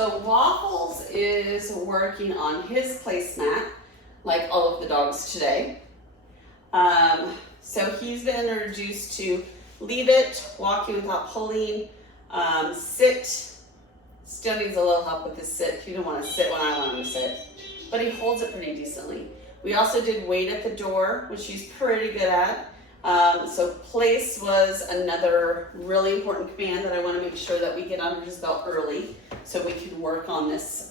So Waffles is working on his placemat, like all of the dogs today. So he's been introduced to leave it, walking without pulling, sit. Still needs a little help with his sit. He didn't want to sit when I want him to sit, but he holds it pretty decently. We also did wait at the door, which he's pretty good at. So place was another really important command that I want to make sure that we get under his belt early so we can work on this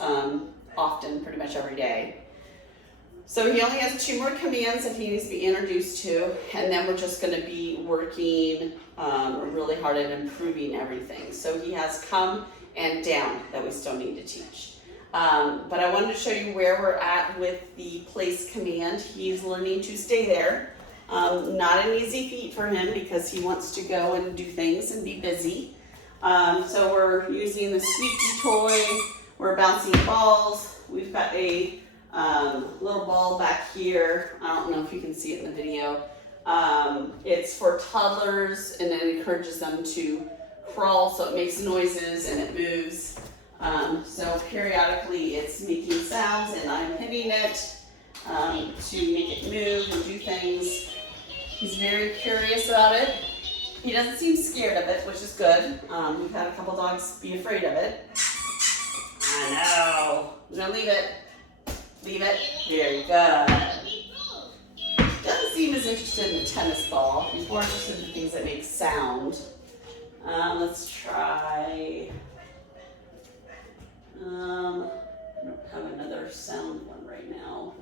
often, pretty much every day. So he only has 2 more commands that he needs to be introduced to, and then we're just going to be working really hard at improving everything. So he has come and down that we still need to teach. But I wanted to show you where we're at with the place command. He's learning to stay there. Not an easy feat for him because he wants to go and do things and be busy. So we're using the squeaky toy. We're bouncing balls. We've got a little ball back here. I don't know if you can see it in the video. It's for toddlers and it encourages them to crawl, so it makes noises and it moves. So periodically it's making sounds and I'm hitting it to make it move and do things. He's very curious about it. He doesn't seem scared of it, which is good. We've had a couple dogs be afraid of it. I know. I'm gonna leave it. Leave it. Very good. Doesn't seem as interested in the tennis ball. He's more interested in things that make sound. Let's try. I don't have another sound one right now.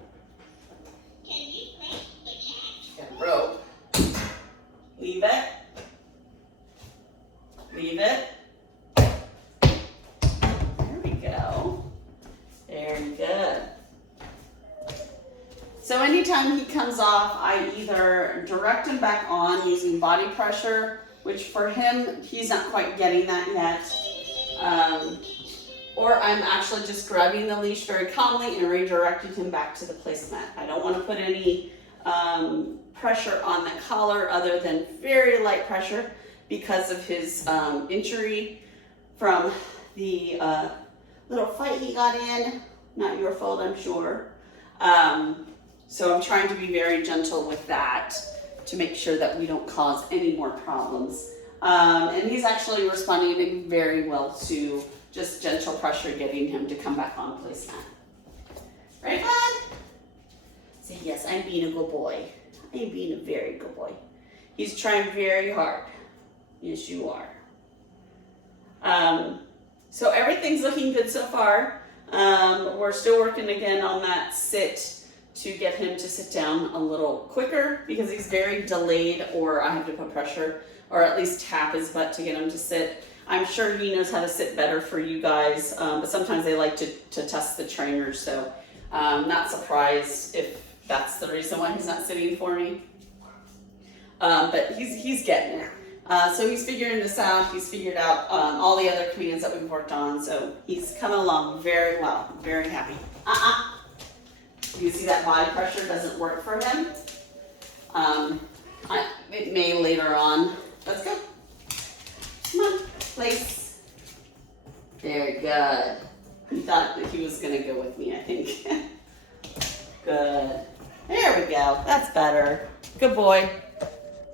Can you press the cat? Got a rope. Leave it. Leave it. There we go. Very good. So anytime he comes off, I either direct him back on using body pressure, which for him, he's not quite getting that yet. Or I'm actually just grabbing the leash very calmly and redirecting him back to the placemat. I don't want to put any pressure on the collar other than very light pressure because of his injury from the little fight he got in. Not your fault, I'm sure. So I'm trying to be very gentle with that to make sure that we don't cause any more problems. And he's actually responding very well to just gentle pressure getting him to come back on placemat. Right, bud? Say, yes, I'm being a good boy. I'm being a very good boy. He's trying very hard. Yes, you are. So everything's looking good so far. We're still working again on that sit to get him to sit down a little quicker because he's very delayed, or I have to put pressure or at least tap his butt to get him to sit. I'm sure he knows how to sit better for you guys, but sometimes they like to test the trainers, so not surprised if that's the reason why he's not sitting for me. But he's getting there. So he's figuring this out. He's figured out all the other commands that we've worked on, so he's coming along very well. Very happy. You see that body pressure doesn't work for him. It may later on. Let's go. Come on, place. Very good. He thought that he was gonna go with me, I think. Good. There we go. That's better. Good boy.